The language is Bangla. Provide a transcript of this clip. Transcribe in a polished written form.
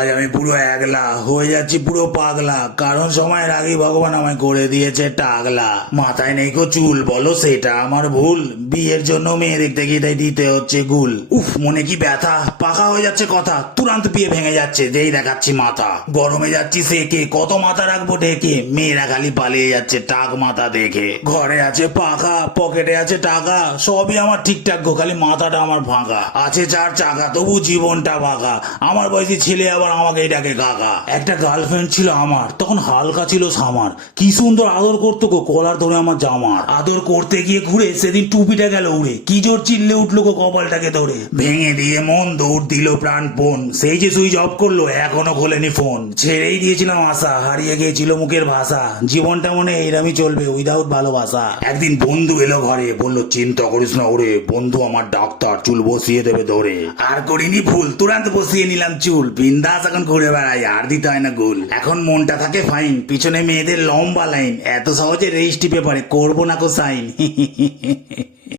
আজ আমি পুরো একলা হয়ে যাচ্ছি, পুরো পাগলা, কারণ সময়ের আগে ভগবান আমায় করে দিয়েছে টাগলা। মাথায় নেই কো চুল, বলো সেটা আমার ভুল, বিয়ের জন্য মেয়ে দেখতে গিয়ে তাই দিতে হচ্ছে গুল। উফ মনে কি ব্যথা, পাকা হয়ে যাচ্ছে কথা, তুরান্ত বিয়ে ভেঙে যাচ্ছে যেই দেখাচ্ছি মাথা। গরমে যাচ্ছি সেকে, কত মাথা রাখবো ঢেকে, মেয়েরা খালি পালিয়ে যাচ্ছে টাক মাথা দেখে। ঘরে আছে পাখা, পকেটে আছে টাকা, সবই আমার ঠিকঠাক গো, খালি মাথাটা আমার ফাঁকা। আছে চার চাকা তবু জীবনটা বাঁকা, আমার বয়সী ছেলে আবার আমাকে ডাকে কাকা। একটা গার্লফ্রেন্ড ছিল আমার, তখন হালকা ছিল সামার, কি সুন্দর আদর করতো গো কলার ধরে আমার জামার। আদর করতে গিয়ে ঘুরে সেদিন টুপিটা গেল উড়ে, কি জোর চিল্লে উঠলো গো কপালটাকে ধরে। ভেঙে দিয়ে মন দৌড় দিল প্রাণপণ, সেই যে সুইচ অফ করলো এখনো খোলেনি ফোন। ছেড়েই দিয়েছিলাম আশা, হারিয়ে গিয়েছিল মুখের ভাষা, জীবনটা মনে এইরকমই চলবে উইদাউট ভালোবাসা। একদিন বন্ধু এলো ঘরে, বললো চিন্তা করিস না ওরে, বন্ধু আমার ডাক্তার, চুল বসিয়ে দেবে ধরে। আর করিনি ভুল, তুরান্ত বসিয়ে নিলাম চুল, বিন্দাস এখন ঘুরে বেড়াই, আর দিতে হয় না গোল। এখন মনটা থাকে ফাইন, পিছনে মেয়েদের লম্বা লাইন, এত সহজে রেজিস্ট্রি পেপারে করবো না কো সাইন।